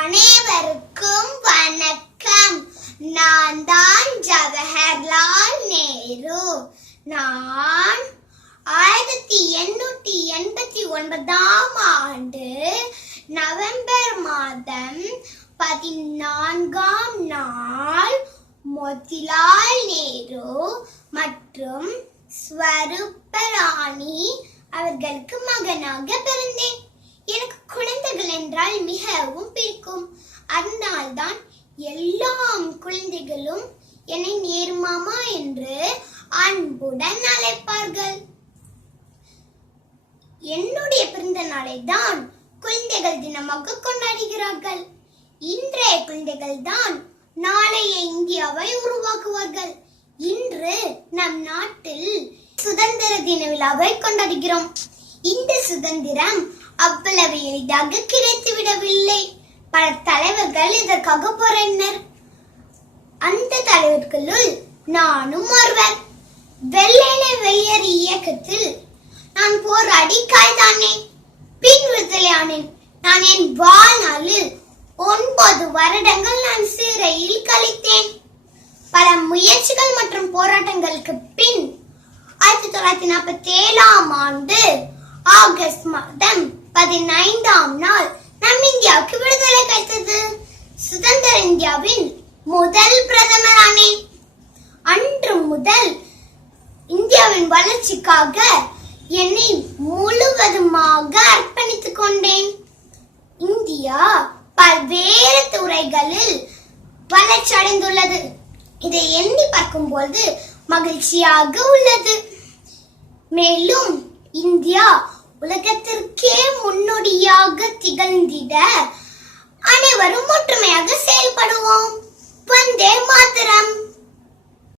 அனைவருக்கும் வணக்கம். நான் தான் ஜவஹர்லால் நேரு. நான் 1889 ஆண்டு நவம்பர் மாதம் 14ஆம் நாள் மோதிலால் நேரு மற்றும் ஸ்வரூபராணி அவர்களுக்கு மகனாக பிறந்தேன். எனக்கு குழந்தைகள் என்றால் மிகவும் பிடிக்கும். அதனால்தான் எல்லா குழந்தைகளும் என்னை நேரு மாமா என்று அன்புடன் அழைப்பார்கள். என்னுடைய பிறந்த நாளை தான் குழந்தைகள் தினமாக கொண்டாடுகிறார்கள். இன்றைய குழந்தைகள் தான் நாளைய இந்தியாவை உருவாக்குவார்கள். இன்று நம் நாட்டில் சுதந்திர தின விழாவை கொண்டாடுகிறோம். இந்த சுதந்திரம் அவ்வளவு எளிதாக கிடைத்து விடவில்லை. பல தலைவர்கள் இதற்காக போராடினர். அந்த தலைவர்களுள் நானும் ஒருவர். வெள்ளையனே வெளியேறு இயக்கத்தில் நான் போராடி கைதானேன். பின் விடுதலையானேன். நான் என் வாழ்நாளில் 9 வருடங்கள் நான் சிறையில் கழித்தேன். பல முயற்சிகள் மற்றும் போராட்டங்களுக்கு பின் 1947ஆம் ஆண்டு ஆகஸ்ட் மாதம் 15ஆம் நாள் நம் இந்தியாவுக்கு விடுதலை கிடைத்தது. சுதந்திர இந்தியாவின் முதல் பிரதமரானேன். அன்று முதல் இந்தியாவின் வளர்ச்சிக்காக என்னை முழுவதுமாக அர்ப்பணித்துக் கொண்டேன். இந்தியா பல்வேறு துறைகளில் வளர்ச்சி அடைந்துள்ளது. இதை எண்ணி பார்க்கும்போது மகிழ்ச்சியாக உள்ளது. மேலும் இந்தியா உலகத்திற்கே முன்னோடியாக திகழ்ந்திட